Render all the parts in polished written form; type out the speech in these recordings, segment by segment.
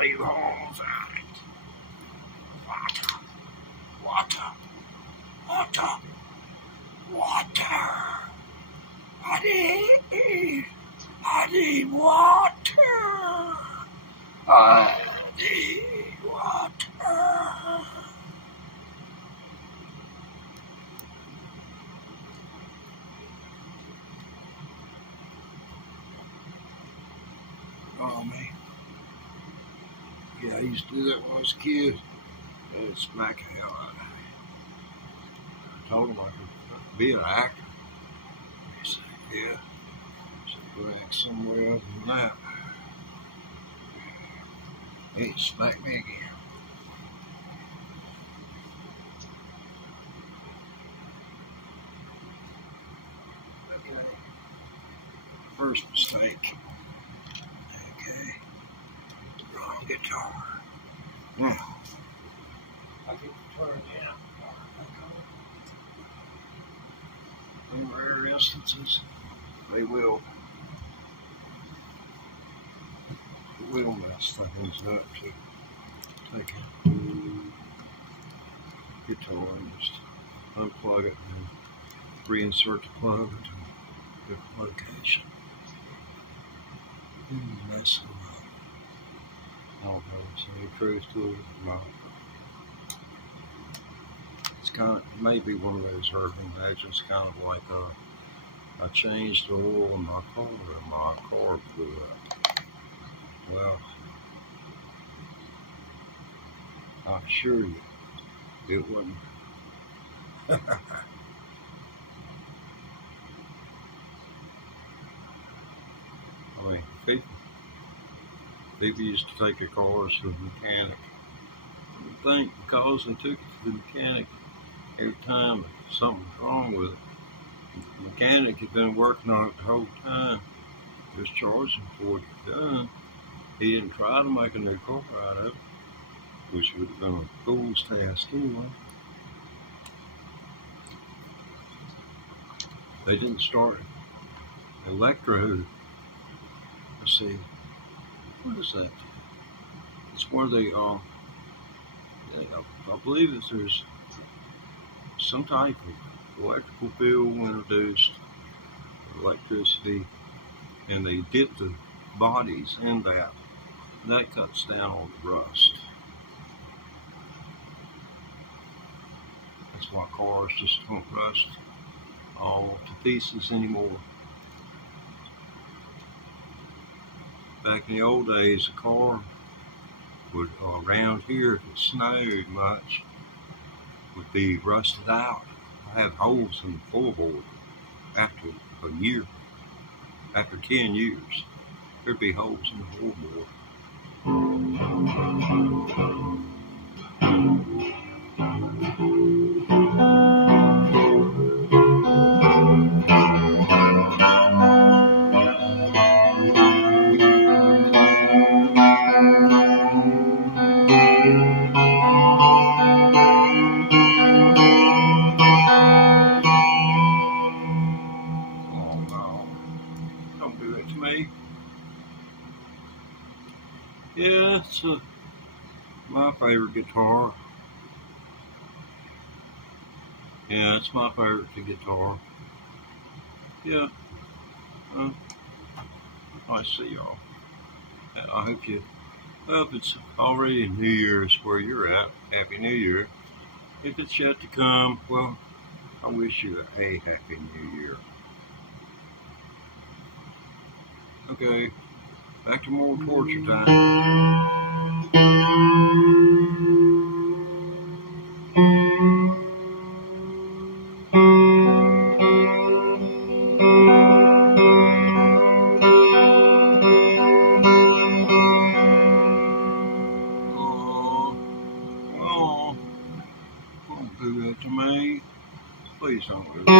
me home found water, water, water, water. I need water. I need water. Oh man. Yeah, I used to do that when I was a kid. It'd smack the hell out of me. I told him I could be an actor. He said, yeah. I said, go act somewhere other than that. He smacked me again. Okay. First mistake. Okay. Wrong guitar. Now, I get to turn the amplifier back on. In rare instances, they will mess things up to take a guitar and just unplug it and reinsert the plug into a different location. And mess them up. I don't know if there's any truth to it or not. It's kind of, maybe one of those urban legends, kind of like I changed the oil in my car and my car blew up. Well, I assure you, it wasn't. I mean, people used to take their cars to the mechanic. I think because they took it to the mechanic, every time something was wrong with it, the mechanic had been working on it the whole time, just charging for it done. He didn't try to make a new car out of it, which would have been a fool's task anyway. They didn't start it. Electrode. Let's see. What is that? It's where they I believe that there's some type of electrical field introduced, electricity, and they dip the bodies in that. That cuts down on the rust. That's why cars just don't rust all to pieces anymore. Back in the old days, a car would, around here, if it snowed much, would be rusted out. I have holes in the floorboard after a year. After 10 years, there'd be holes in the floorboard. Yeah, it's my favorite guitar. Yeah, it's my favorite guitar. Yeah. I see y'all. I hope you. Well, if it's already New Year's where you're at, Happy New Year. If it's yet to come, well, I wish you a Happy New Year. Okay, back to more torture time. Don't do that to me. Please don't do that.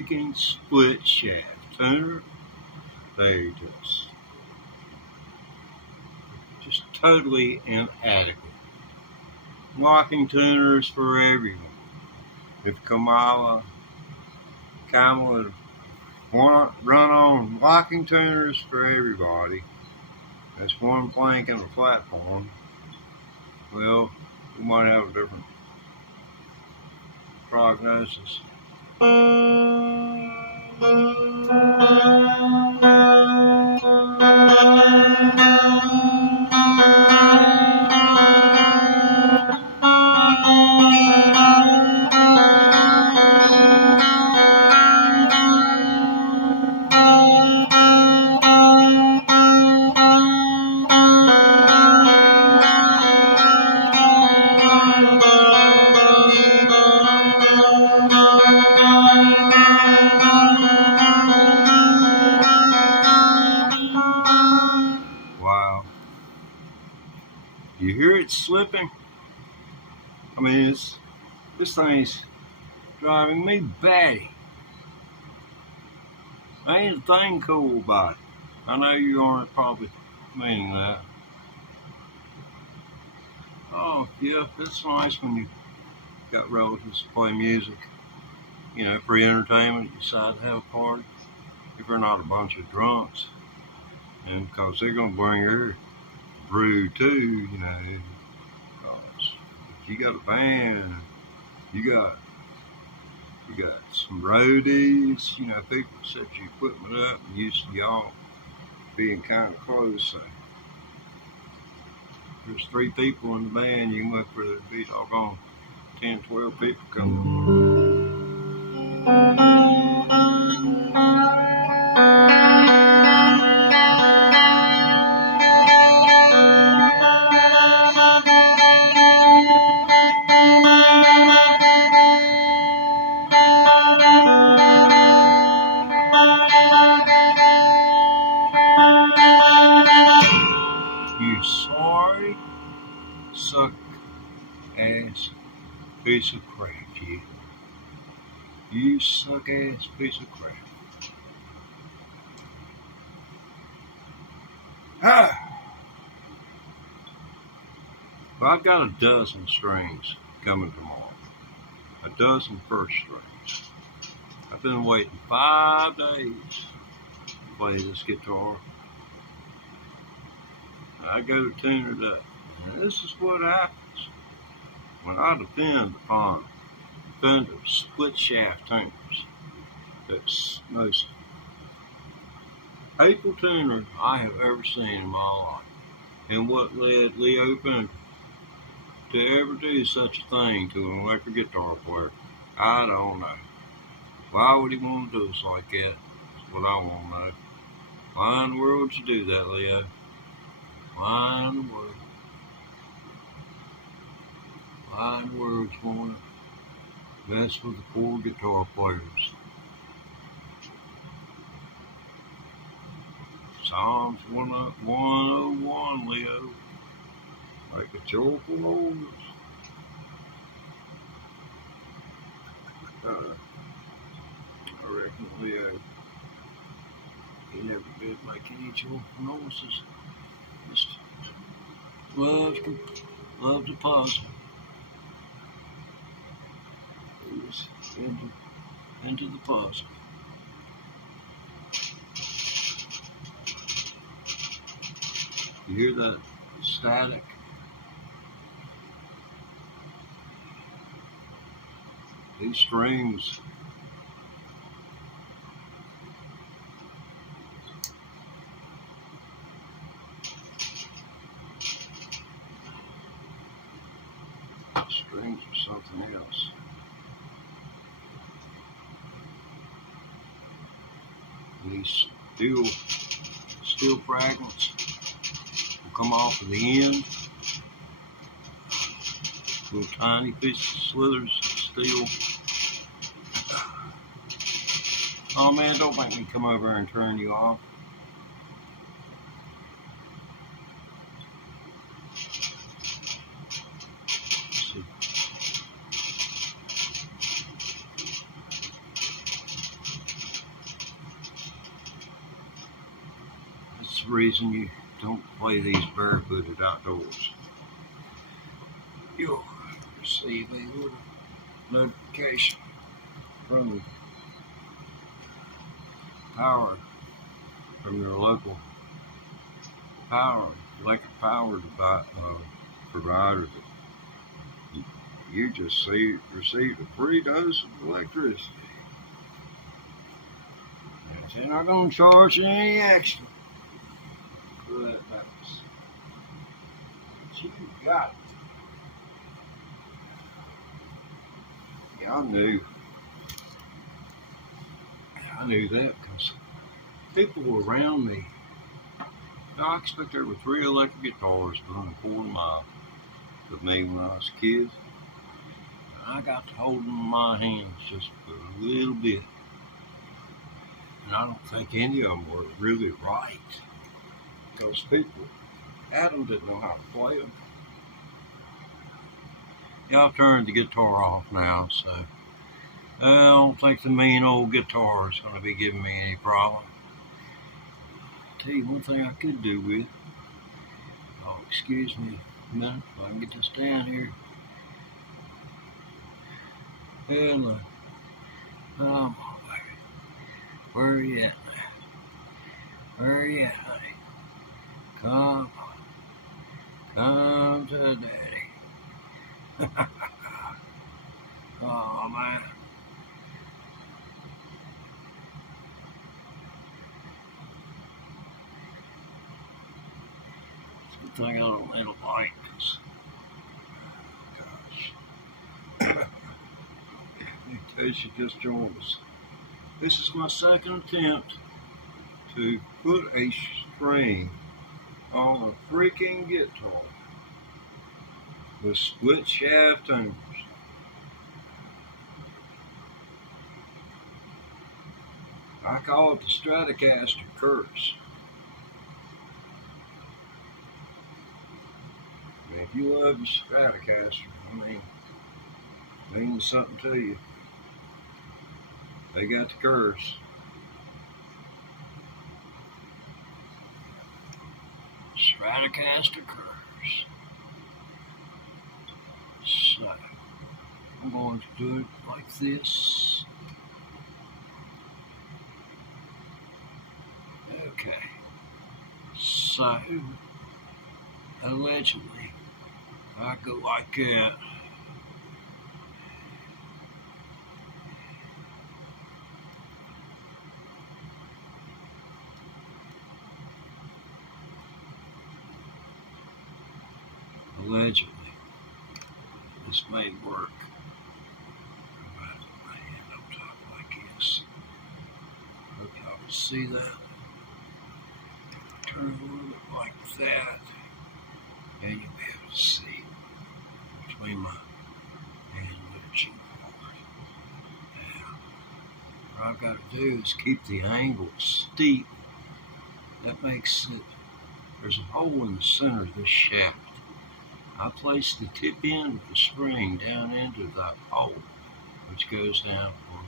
freaking split shaft tuner. They just totally inadequate. Locking tuners for everyone. If Kamala would want to run on locking tuners for everybody, that's one plank in the platform, well, we might have a different prognosis. Wow. You hear it slipping? I mean, this thing's driving me batty. Ain't a thing cool about it. I know you aren't probably meaning that. Oh, yeah, it's nice when you got relatives to play music. You know, free entertainment, you decide to have a party. If they're not a bunch of drunks. And because they're going to bring their brew too, you know. Because if you got a band, you got some roadies, you know, people set your equipment up and used to y'all being kind of close. So there's 3 people in the band, you can look for the be doggone 10, 12 people coming. You sorry, suck ass piece of crap, you. You suck ass piece of crap. Well, I've got a dozen strings coming tomorrow. A dozen first strings. I've been waiting 5 days to play this guitar. I go to tune it up. And this is what happens when I depend upon Fender split shaft tuners. That's the most hateful tuner I have ever seen in my life. And what led Leo Fender to ever do such a thing to an electric guitar player, I don't know. Why would he want to do us like that? That's what I want to know. Why in the world would you do that, Leo? Why in the world? Why in the world would you want to mess with the poor guitar players? Psalms 101, Leo. Like a joyful noise. I reckon Leo, he never did make any joyful noises. Just loved the puzzle. He was into the puzzle. You hear that static? These strings are something else. And these steel fragments will come off at the end. Little tiny pieces of slithers of steel. Oh man, don't make me come over and turn you off. That's the reason you don't play these barefooted outdoors. You'll receive a little notification from the power, from your local electric power provider that you just received a free dose of electricity. They're not going to charge you any extra for that purpose. But you got it. Yeah, I knew that because people were around me. I expect there were 3 electric guitars running 4 miles with me when I was a kid. I got to hold them in my hands just for a little bit. And I don't think any of them were really right. Because people had them didn't know how to play them. Yeah, I've turned the guitar off now, so I don't think the mean old guitar is going to be giving me any problem. I'll tell you one thing I could do with. Oh, excuse me a minute if I can get this down here. And where are you at now? Where are you at, honey? Come to daddy. Oh, man. It's a good thing I don't let a light, because, gosh. In case you just joined us, this is my second attempt to put a string on a freaking guitar with split shaft tuners. I call it the Stratocaster curse. And if you love your Stratocaster, I mean, it means something to you. They got the curse. Stratocaster curse. So, I'm going to do it like this. Okay. So, allegedly, I go like that. Allegedly, this may work. I'm going to put my hand up top like this. Hope y'all can see that. Turn a little bit like that, and you'll be able to see between my hand and the chin part. Now, what I've got to do is keep the angle steep. That makes it, there's a hole in the center of this shaft. I place the tip end of the spring down into that hole, which goes down from,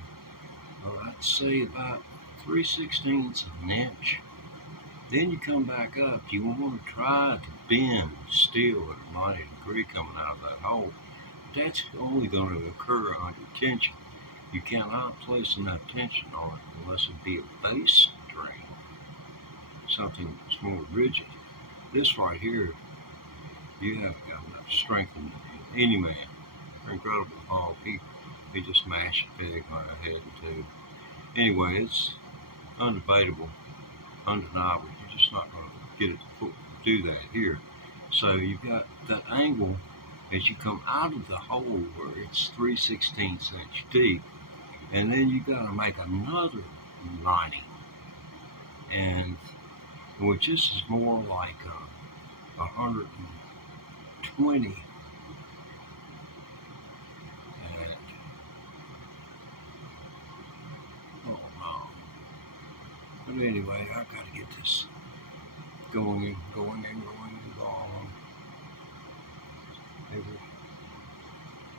well, I'd say about 3/16 of an inch. Then you come back up. You want to try to bend steel at a 90 degree coming out of that hole. That's only going to occur under tension. You cannot place enough tension on it unless it be a bass string, something that's more rigid. This right here, you haven't got enough strength in any man. They're incredible tall people. They just mash a pig like a head and two. Anyway, it's undebatable, undeniable. You're just not going to get it to do that here. So you've got that angle as you come out of the hole where it's 3/16 inch deep, and then you got to make another 90, and which this is more like 120. Oh no. But anyway, I got to get this going along.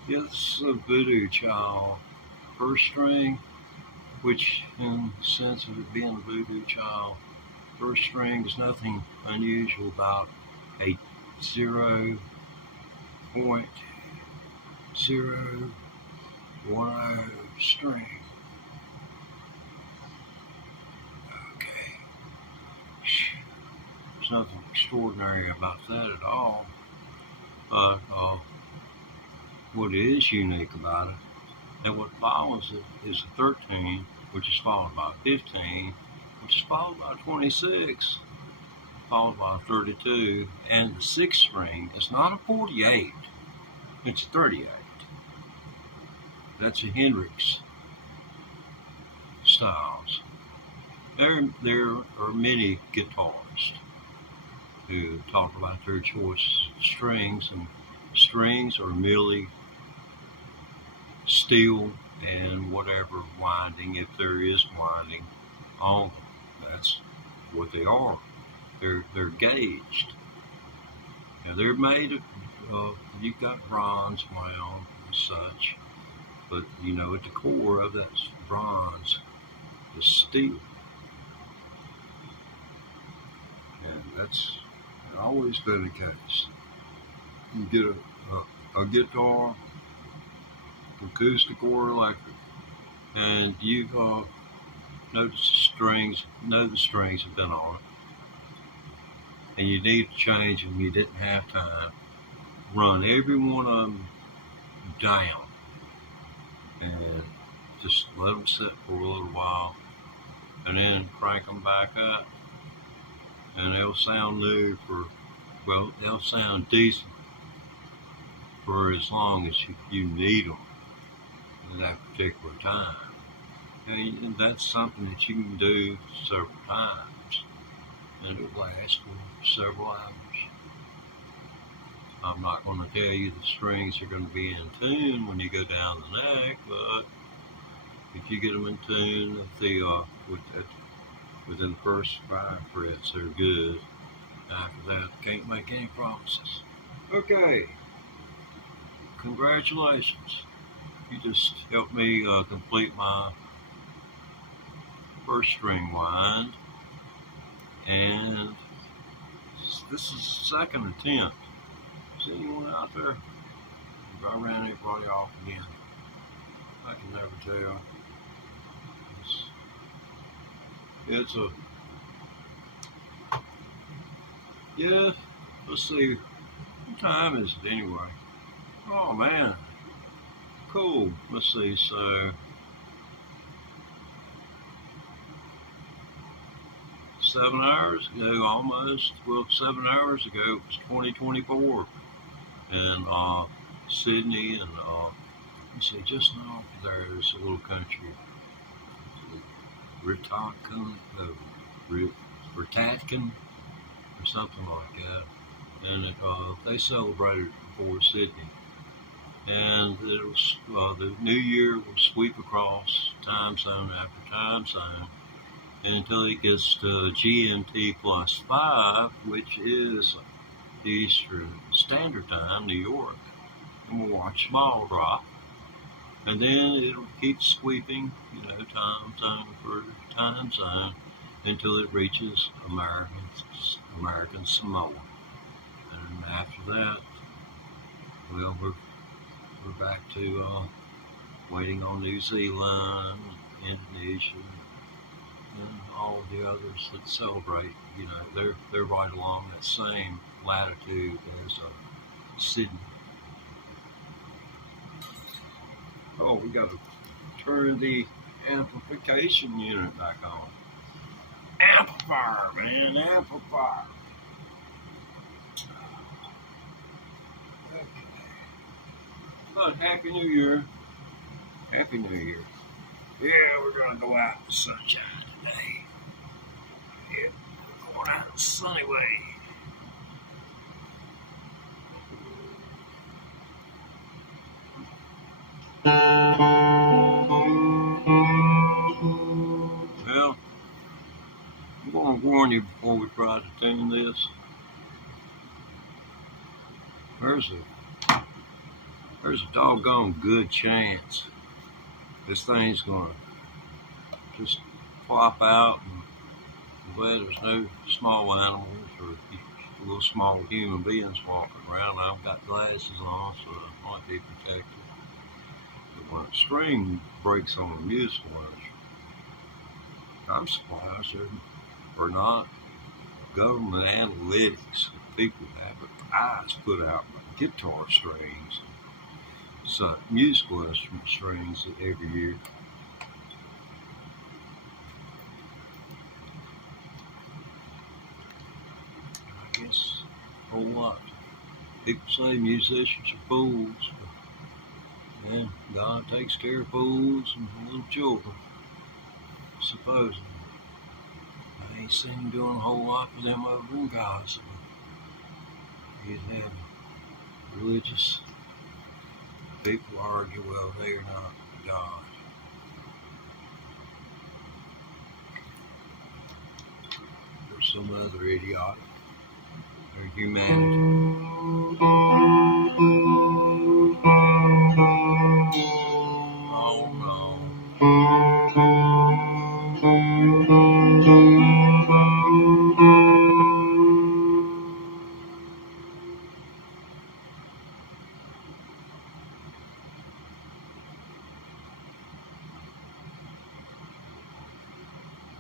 It's a Voodoo Child first string, which in the sense of it being a Voodoo Child, First string is nothing unusual about a 0.010 string. Okay. There's nothing extraordinary about that at all. But what is unique about it, and what follows it, is a 13, which is followed by a 15, which is followed by a 26, followed by a 32, and the sixth string is not a 48, it's a 38. That's a Hendrix styles. There are many guitarists who talk about their choice of strings, and strings are merely steel and whatever winding, if there is winding on them. That's what they are. They're gauged. Now they're made of you've got bronze wound and such, but you know at the core of that bronze is steel, and that's always been the case. You get a guitar, acoustic or electric, and you notice the strings have been on it, and you need to change them, you didn't have time, run every one of them down and just let them sit for a little while, and then crank them back up, and they'll sound new they'll sound decent for as long as you need them at that particular time. And that's something that you can do several times, and it'll last for several hours. I'm not going to tell you the strings are going to be in tune when you go down the neck, but if you get them in tune, within the first 5 frets, they're good. After that, can't make any promises. Okay, congratulations. You just helped me complete my first string wind, and this is the second attempt. Is anyone out there? If I ran everybody off again, I can never tell. Let's see, what time is it anyway? Oh man, cool. Let's see, so 7 hours ago, almost. Well, 7 hours ago, it was 2024, and Sydney, and let's see, just north of there is a little country, Ratatkin, or something like that, and they celebrated before Sydney, and it was the New Year will sweep across time zone after time zone until it gets to GMT plus 5, which is the Eastern Standard Time, New York, and we'll watch ball drop, and then it'll keep sweeping, time zone for time zone until it reaches American Samoa, and after that, well, we're back to waiting on New Zealand, Indonesia, and all of the others that celebrate. They're right along that same latitude as Sydney. Oh, we got to turn the amplification unit back on. Amplifier, man, amplifier. Okay. But Happy New Year. Happy New Year. Yeah, we're going to go out in the sunshine today. Yeah, we're going out the sunny way. Well, I'm going to warn you before we try to tune this. There's a doggone good chance this thing's going to just flop out and glad there's no small animals or little small human beings walking around. I've got glasses on, so I might be protected. But when a string breaks on a musical instrument, I'm surprised there are not government analytics. People have their eyes put out by guitar strings, so musical instrument strings every year. I guess a whole lot. People say musicians are fools, but yeah, God takes care of fools and little children, supposedly. I ain't seen him doing a whole lot for them over in Gaza. He'd have religious people argue, well, they're not God. There's some other idiotic. Their humanity. Oh no.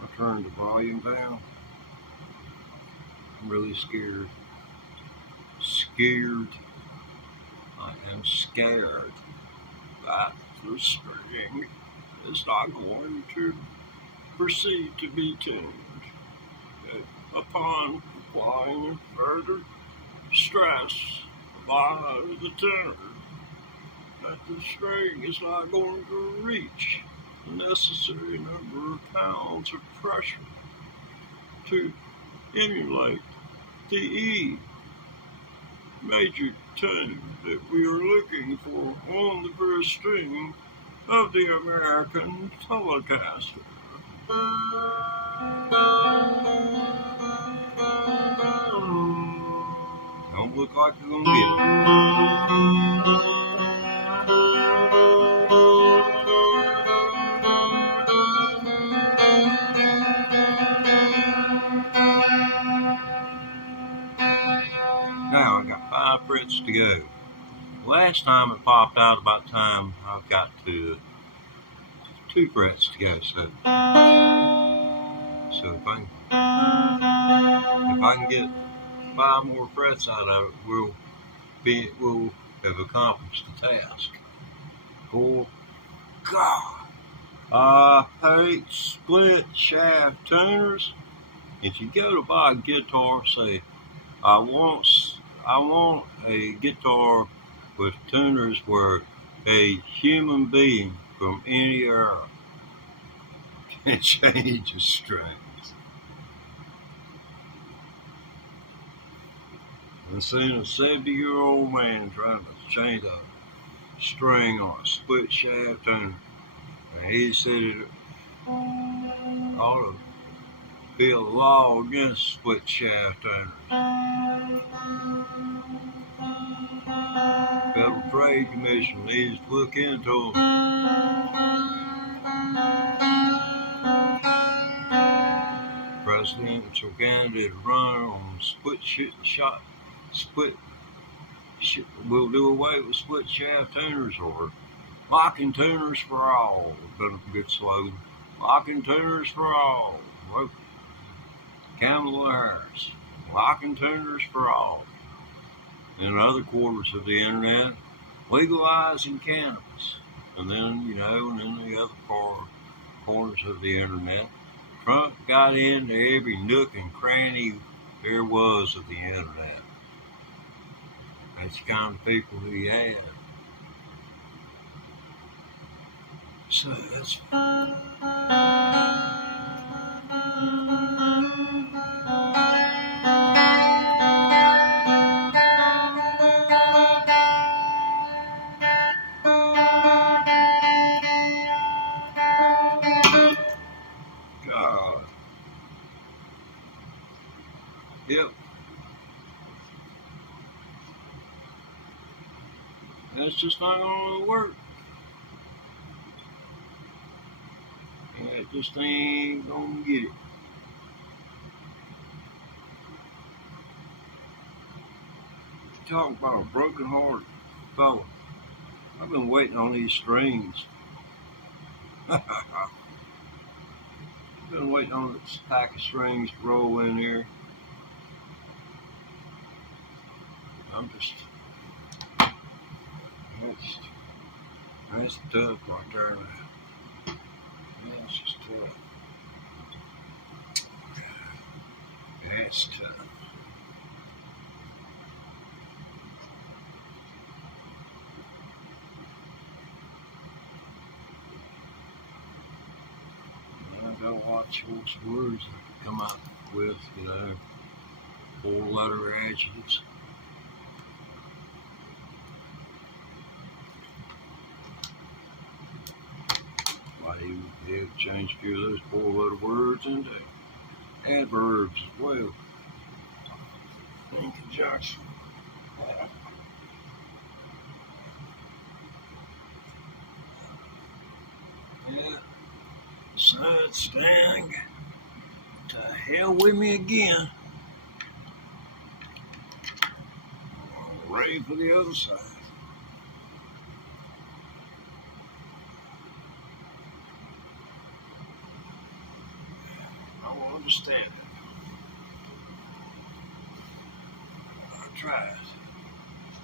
I turned the volume down. I'm really scared. Scared. I am scared that the string is not going to proceed to be tuned. Upon applying further stress by the tenor, that the string is not going to reach the necessary number of pounds of pressure to emulate the E major tone that we are looking for on the first string of the American Telecaster. Don't look like you're gonna get it. Now I got 5 frets to go. Last time it popped out about time I've got to 2 frets to go. So if I can get 5 more frets out of it, we'll have accomplished the task. Oh God, I hate split shaft tuners. If you go to buy a guitar, say I want a guitar with tuners where a human being from any era can change the strings. I've seen a 70-year-old man trying to change a string on a split shaft tuner, and he said it ought to be a law against split shaft tuners. Federal Trade Commission needs to look into them. Presidential candidate run on we'll do away with split shaft tuners, or locking tuners for all. Been a good slogan. Locking tuners for all. Kamala Harris. Locking tuners for all. In other quarters of the internet, legalizing cannabis. And then, and in the other corners of the internet, Trump got into every nook and cranny there was of the internet. That's the kind of people he had. So that's God. Yep. That's just not going to work. It just ain't going to get it. Talk about a broken heart, fella. I've been waiting on these strings. I've been waiting on this pack of strings to roll in here. I'm just, that's tough right there. That's just tough. That's tough. I gotta watch what's words I come out with, 4-letter adjectives. Why do you change a few of those 4-letter words into adverbs as well? In conjunction. Yeah. Sun's standing. To hell with me again. Ready for the other side. I don't understand it. I tried.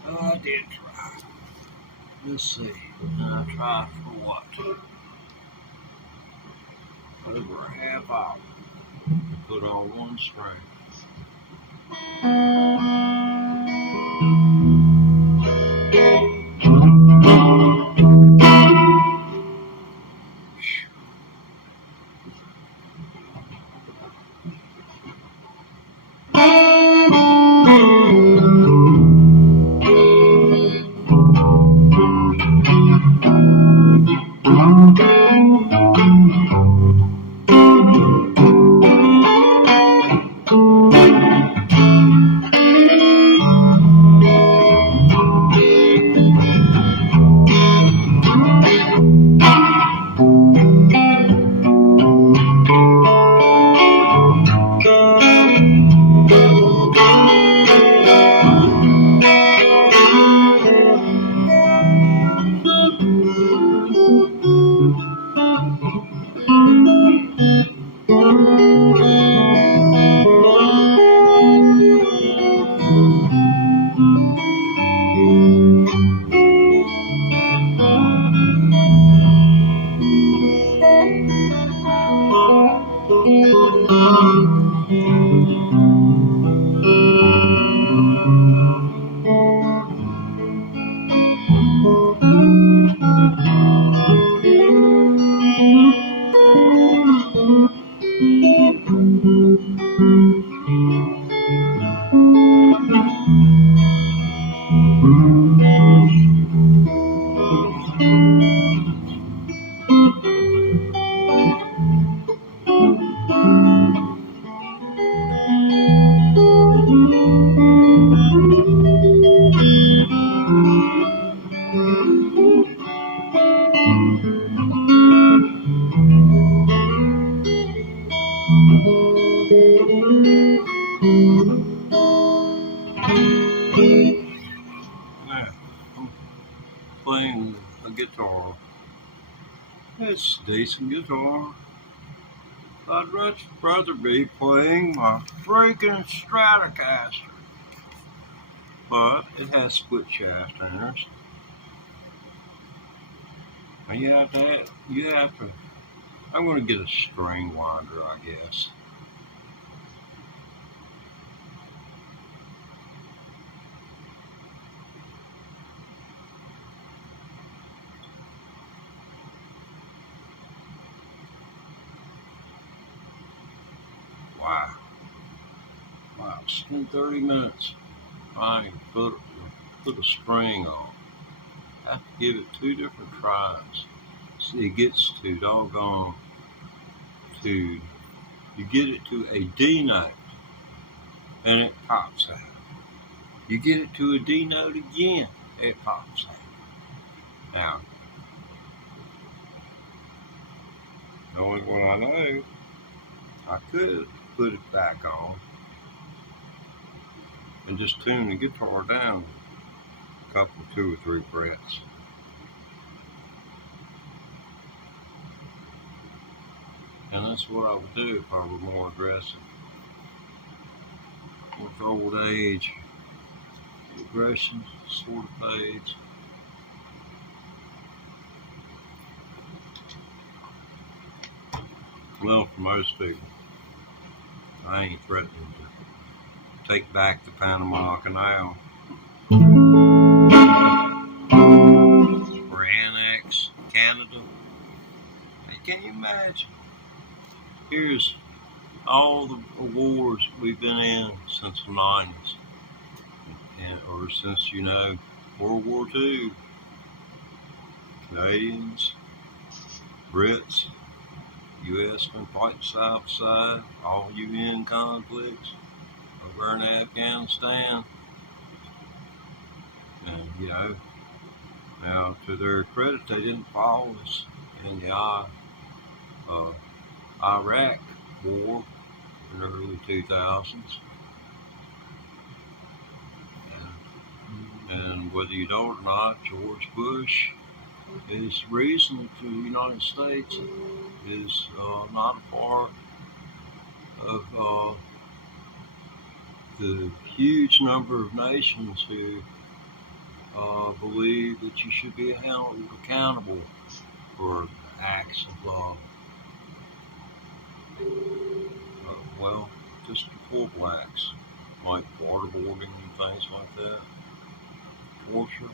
Oh, I did try. Let's see. I tried for what? Over a half hour to put on one string. Now, I'm playing a guitar. It's a decent guitar. I'd much rather be playing my freaking Stratocaster. But it has split shaft tuners. And you have to, I'm going to get a string winder, I guess. Wow. Spend 30 minutes trying to put a string on. I have to give it 2 different tries. See, it gets to doggone to, you get it to a D note and it pops out. You get it to a D note again, it pops out. Now, knowing what I know, I could put it back on and just tune the guitar down a couple, 2 or 3 frets. And that's what I would do if I were more aggressive. With old age, aggression sort of fades. Well, for most people, I ain't threatening to take back the Panama Canal or annex Canada. Hey, can you imagine? Here's all the wars we've been in since the 90s, or since, World War II. Canadians, Brits, U.S. been fighting side by side, all UN conflicts over in Afghanistan. And, now to their credit, they didn't follow us in the Iraq war in the early 2000s. And whether you know it or not, George Bush, his reason to the United States is not a part of the huge number of nations who believe that you should be held accountable for acts of just horrible acts like waterboarding and things like that, torture.